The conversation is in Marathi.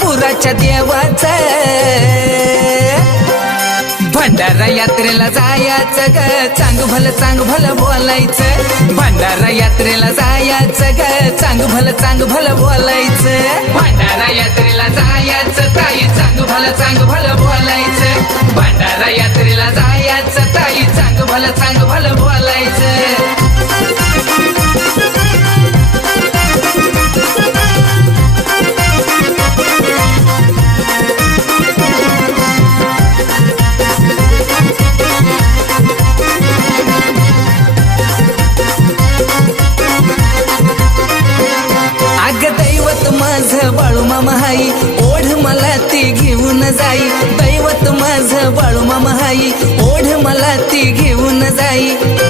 तुळजापुराच्या देवाचं भंडारा यात्रेला जायचं ग चांग भलं बोलायचं भंडारा यात्रेला जायचं ग चांग भलं बोलायचं भंडारा यात्रेला जायचं ताई चांग भलं बोलायचं भंडारा यात्रेला जायचं ताई चांग भलं बोलायचं माझं बाळू मामा हाई ओढ मला ती घेऊन जाई दैवत माझं बाळू मामा हाई ओढ मला ती घेऊन जाई